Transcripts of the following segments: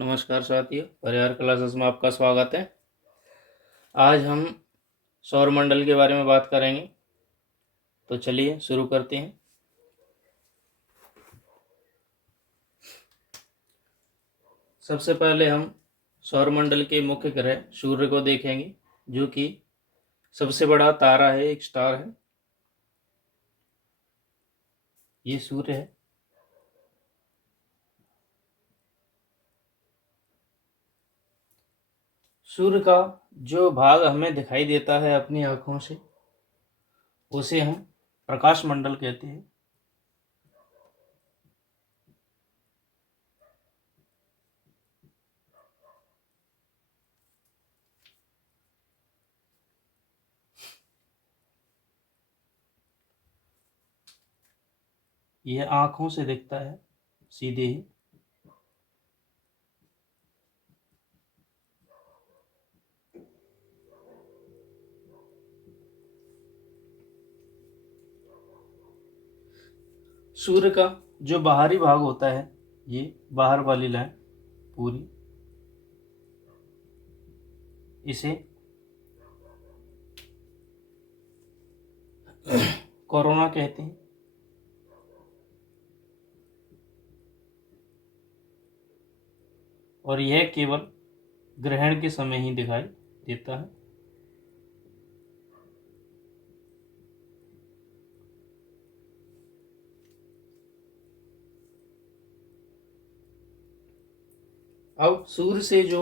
नमस्कार साथियों, परिहार क्लासेस में आपका स्वागत है। आज हम सौरमंडल के बारे में बात करेंगे, तो चलिए शुरू करते हैं। सबसे पहले हम सौरमंडल के मुख्य ग्रह सूर्य को देखेंगे, जो कि सबसे बड़ा तारा है, एक स्टार है। ये सूर्य है। सूर्य का जो भाग हमें दिखाई देता है अपनी आँखों से, उसे हम प्रकाश मंडल कहते हैं। यह आँखों से दिखता है सीधे ही। सूर्य का जो बाहरी भाग होता है, ये बाहर वाली लाइन पूरी, इसे कोरोना कहते हैं। और यह केवल ग्रहण के समय ही दिखाई देता है। अब सूर्य से जो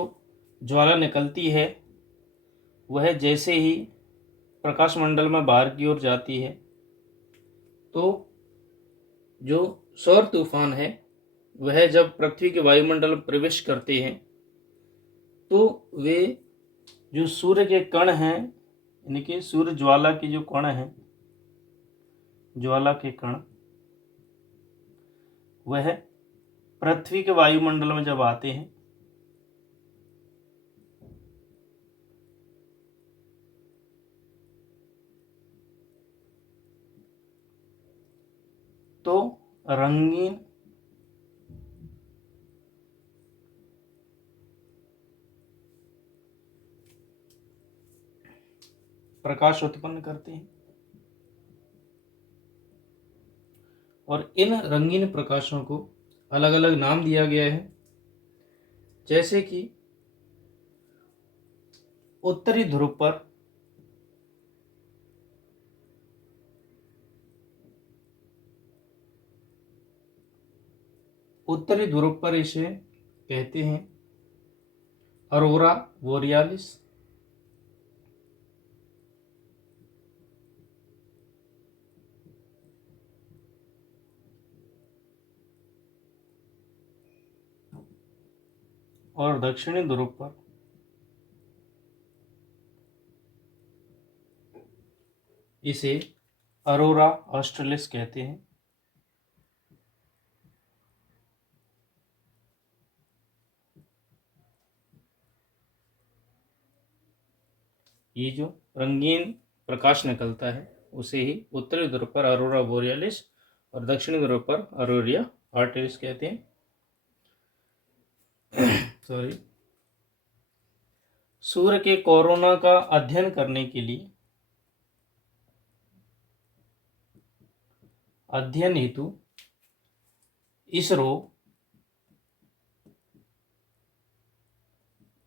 ज्वाला निकलती है, वह जैसे ही प्रकाश मंडल में बाहर की ओर जाती है, तो जो सौर तूफान है, वह जब पृथ्वी के वायुमंडल में प्रवेश करते हैं, तो वे जो सूर्य के कण हैं, यानी कि सूर्य ज्वाला के जो कण हैं, ज्वाला के कण, वह पृथ्वी के वायुमंडल में जब आते हैं, तो रंगीन प्रकाश उत्पन्न करते हैं। और इन रंगीन प्रकाशों को अलग अलग नाम दिया गया है, जैसे कि उत्तरी ध्रुव पर इसे कहते हैं अरोरा बोरियालिस। और दक्षिणी ध्रुव पर इसे अरोरा ऑस्ट्रेलिस कहते हैं। ये जो रंगीन प्रकाश निकलता है, उसे ही उत्तरी ध्रुव पर अरोरा बोरियालिस और दक्षिणी ध्रुव पर अरोरिया ऑस्ट्रेलिस कहते हैं। सॉरी। सूर्य के कोरोना का अध्ययन करने के लिए अध्ययन हेतु इसरो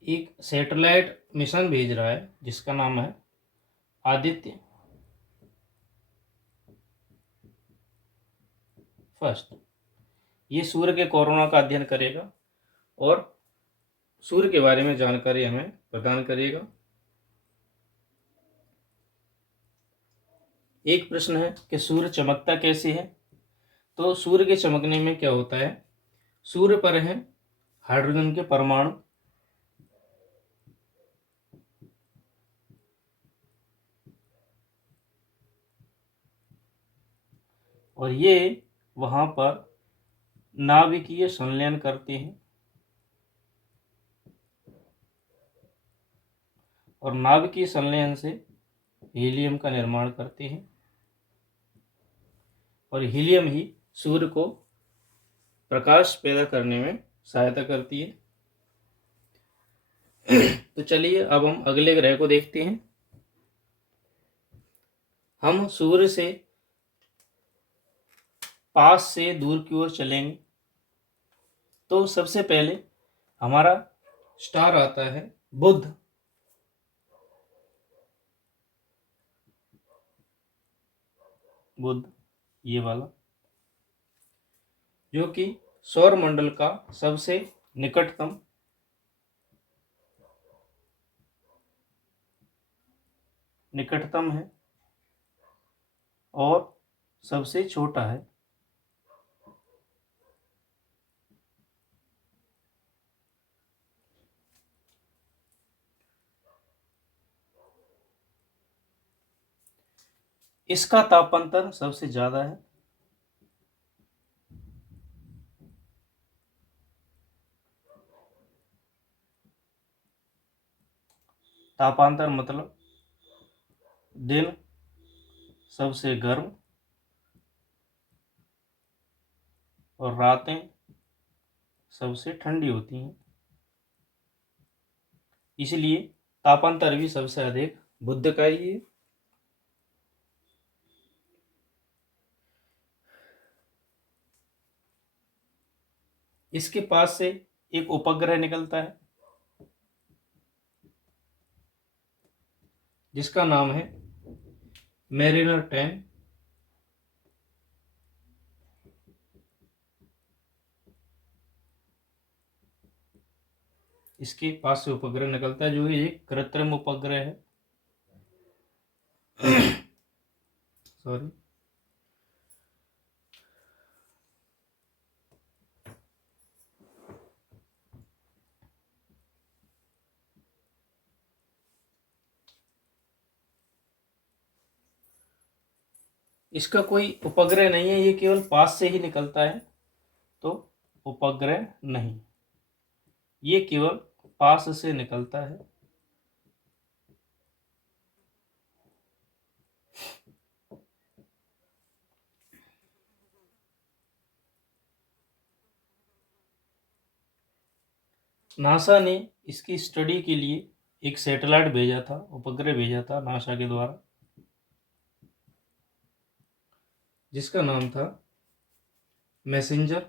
एक सैटेलाइट मिशन भेज रहा है, जिसका नाम है आदित्य फर्स्ट। ये सूर्य के कोरोना का अध्ययन करेगा और सूर्य के बारे में जानकारी हमें प्रदान करेगा। एक प्रश्न है कि सूर्य चमकता कैसे है। तो सूर्य के चमकने में क्या होता है, सूर्य पर है हाइड्रोजन के परमाणु, और ये वहां पर नाभिकीय संलयन करते हैं, और नाभिकीय संलयन से हीलियम का निर्माण करते हैं, और हीलियम ही सूर्य को प्रकाश पैदा करने में सहायता करती है। तो चलिए अब हम अगले ग्रह को देखते हैं। हम सूर्य से पास से दूर की ओर चलेंगे तो सबसे पहले हमारा स्टार आता है बुध। बुध ये वाला, जो कि सौर मंडल का सबसे निकटतम है और सबसे छोटा है। इसका तापांतर सबसे ज्यादा है। तापांतर मतलब दिन सबसे गर्म और रातें सबसे ठंडी होती हैं, इसलिए तापांतर भी सबसे अधिक बुध का ही है। इसके पास से एक उपग्रह निकलता है जिसका नाम है मैरिनर 10। इसके पास से उपग्रह निकलता है जो कि एक कृत्रिम उपग्रह है। सॉरी, इसका कोई उपग्रह नहीं है, ये केवल पास से ही निकलता है, तो उपग्रह नहीं, ये केवल पास से निकलता है। नासा ने इसकी स्टडी के लिए एक सैटेलाइट भेजा था, उपग्रह भेजा था नासा के द्वारा, जिसका नाम था मैसेंजर।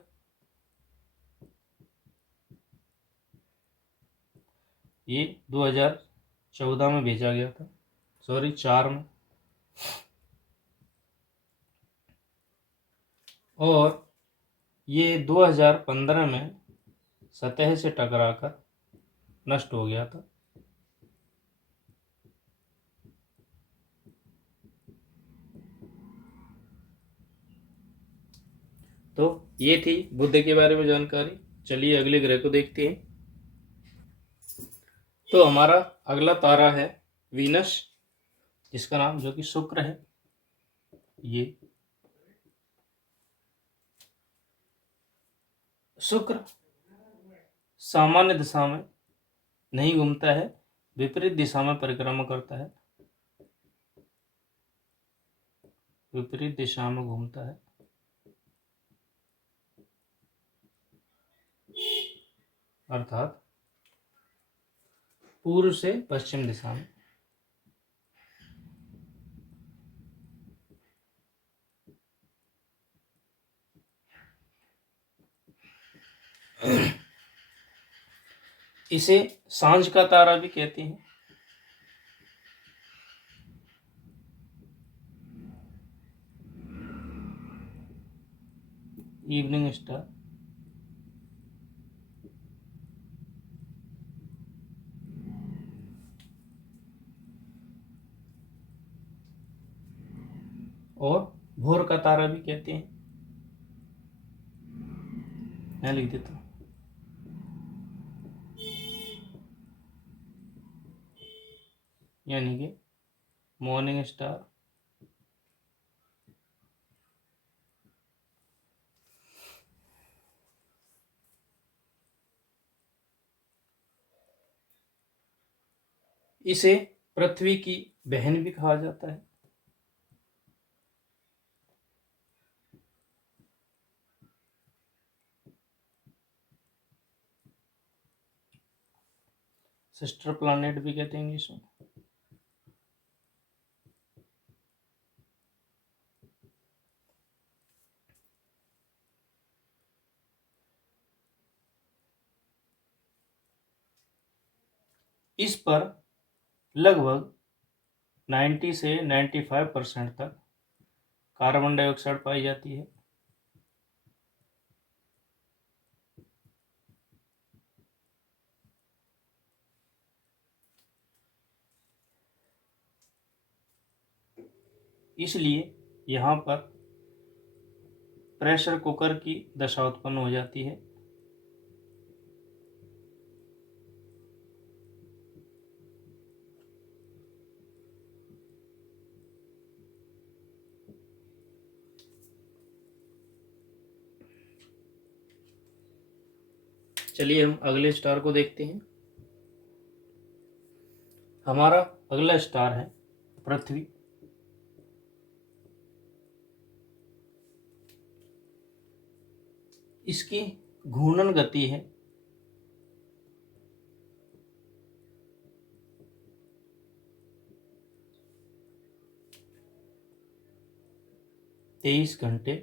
ये 2014 में भेजा गया था, सॉरी 4 में, और ये 2015 में सतह से टकराकर नष्ट हो गया था। तो ये थी बुध के बारे में जानकारी। चलिए अगले ग्रह को देखते हैं। तो हमारा अगला तारा है वीनस, जिसका नाम जो कि शुक्र है। ये शुक्र सामान्य दिशा में नहीं घूमता है, विपरीत दिशा में परिक्रमा करता है, विपरीत दिशा में घूमता है, अर्थात पूर्व से पश्चिम दिशा में। इसे सांझ का तारा भी कहते हैं। Evening star. और भोर का तारा भी कहते हैं। मैं लिख देता हूँ, यानी कि मॉर्निंग स्टार, इसे पृथ्वी की बहन भी कहा जाता है। सिस्टर प्लानेट भी कहते हैं इंग्लिश में। इस पर लगभग 90 से 95% तक कार्बन डाइऑक्साइड पाई जाती है। इसलिए यहाँ पर प्रेशर कुकर की दशा उत्पन्न हो जाती है। चलिए हम अगले स्टार को देखते हैं। हमारा अगला स्टार है पृथ्वी। इसकी घूर्णन गति है 23 घंटे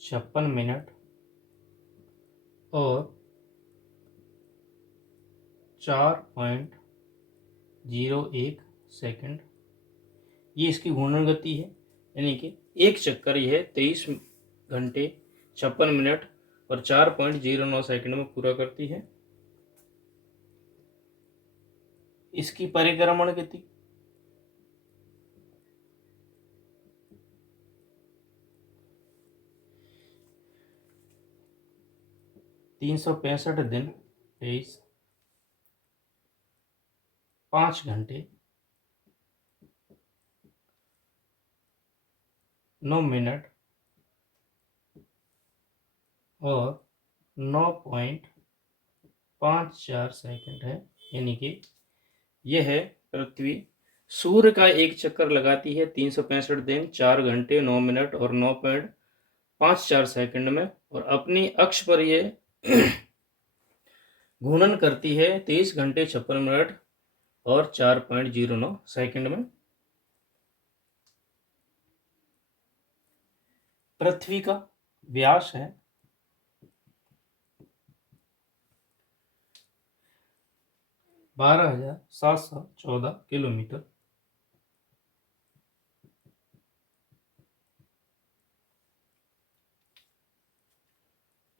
56 मिनट और 4.01 सेकंड। ये इसकी घूर्णन गति है, यानी कि एक चक्कर यह 23 घंटे 56 मिनट और 4.09 सेकंड में पूरा करती है। इसकी परिक्रमण गति 365 दिन 5 घंटे 9 मिनट और 9.54 सेकंड है। यानी कि यह है पृथ्वी सूर्य का एक चक्कर लगाती है 365 दिन 4 घंटे 9 मिनट और 9.54 सेकंड में, और अपनी अक्ष पर यह घूर्णन करती है 23 घंटे 56 मिनट और 4.09 सेकंड में। पृथ्वी का व्यास है 12,714 किलोमीटर।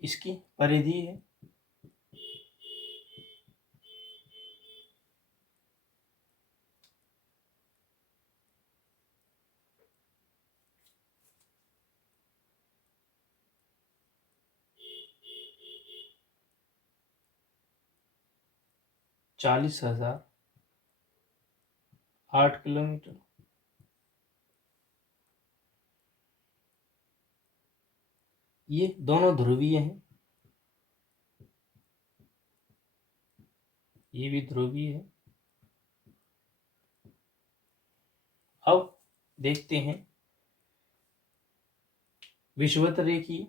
इसकी परिधि है 40,008 किलोमीटर। ये दोनों ध्रुवीय हैं, ये भी ध्रुवीय है। अब देखते हैं विषुवतरेखीय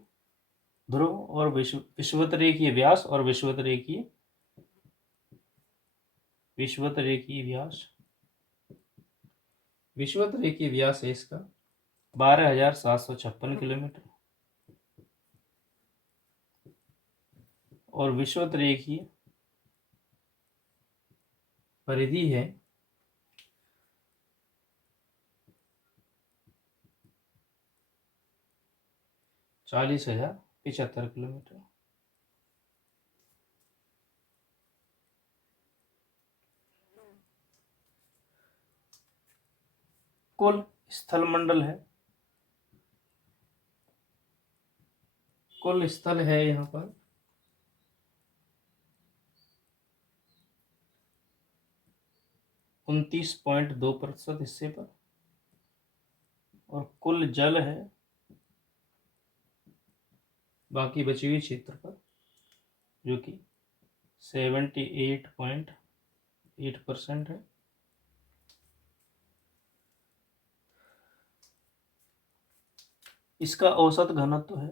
ध्रुव और विषुवतरेखीय व्यास और विषुवतरेखीय व्यास। विषुवतरेखीय व्यास है इसका 12,756 किलोमीटर और विषुवतरेखीय परिधि है 40,075 किलोमीटर। कुल स्थल मंडल है, कुल स्थल है यहाँ पर 29.2% हिस्से पर, और कुल जल है बाकी बचे हुए क्षेत्र पर जो कि 78.8% है। इसका औसत घनत्व है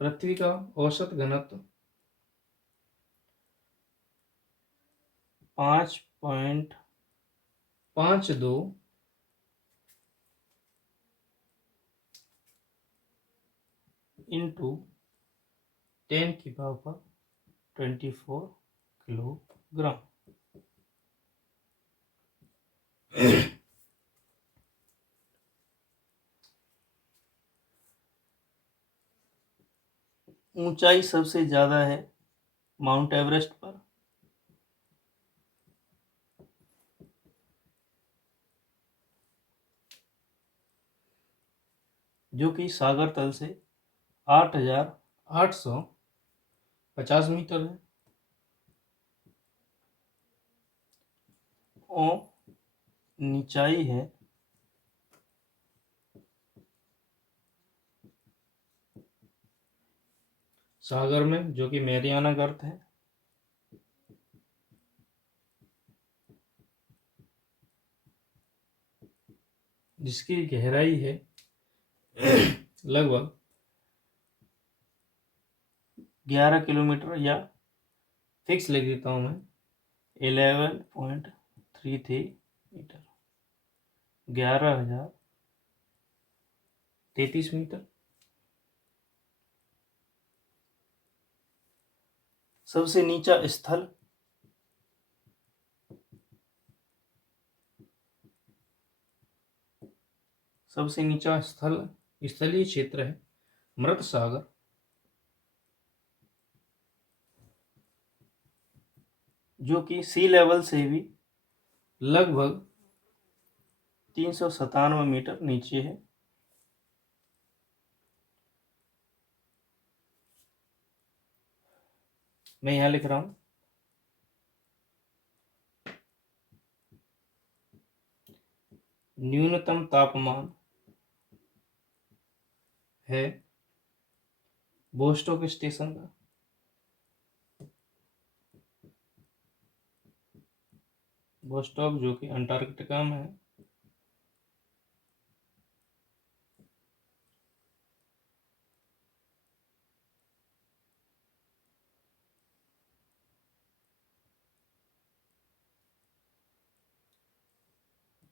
पृथ्वी का औसत घनत्व 5.52 इंटू 10⁻24 किलोग्राम। ऊंचाई सबसे ज़्यादा है माउंट एवरेस्ट पर, जो कि सागर तल से 8,850 मीटर है। और निचाई है सागर में, जो कि मैरियाना गर्त है, जिसकी गहराई है लगभग 11 किलोमीटर, या फिक्स लिख देता हूँ मैं 11.33 मीटर, 11,033 मीटर। सबसे नीचा स्थल स्थलीय क्षेत्र है मृत सागर, जो कि सी लेवल से भी लगभग 397 मीटर नीचे है। मैं यहाँ लिख रहा हूँ न्यूनतम तापमान है बोस्टॉक स्टेशन का, बोस्टॉक जो कि अंटार्कटिका में है,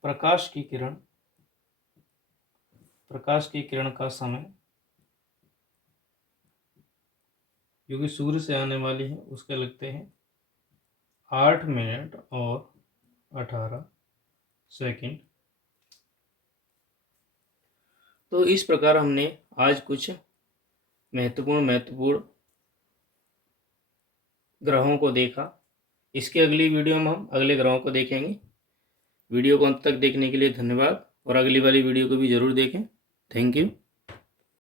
प्रकाश की किरण का समय जो कि सूर्य से आने वाली है उसके लगते हैं 8 मिनट और 18 सेकंड। तो इस प्रकार हमने आज कुछ महत्वपूर्ण ग्रहों को देखा। इसके अगली वीडियो में हम अगले ग्रहों को देखेंगे। वीडियो को अंत तक देखने के लिए धन्यवाद, और अगली वाली वीडियो को भी ज़रूर देखें। Thank you.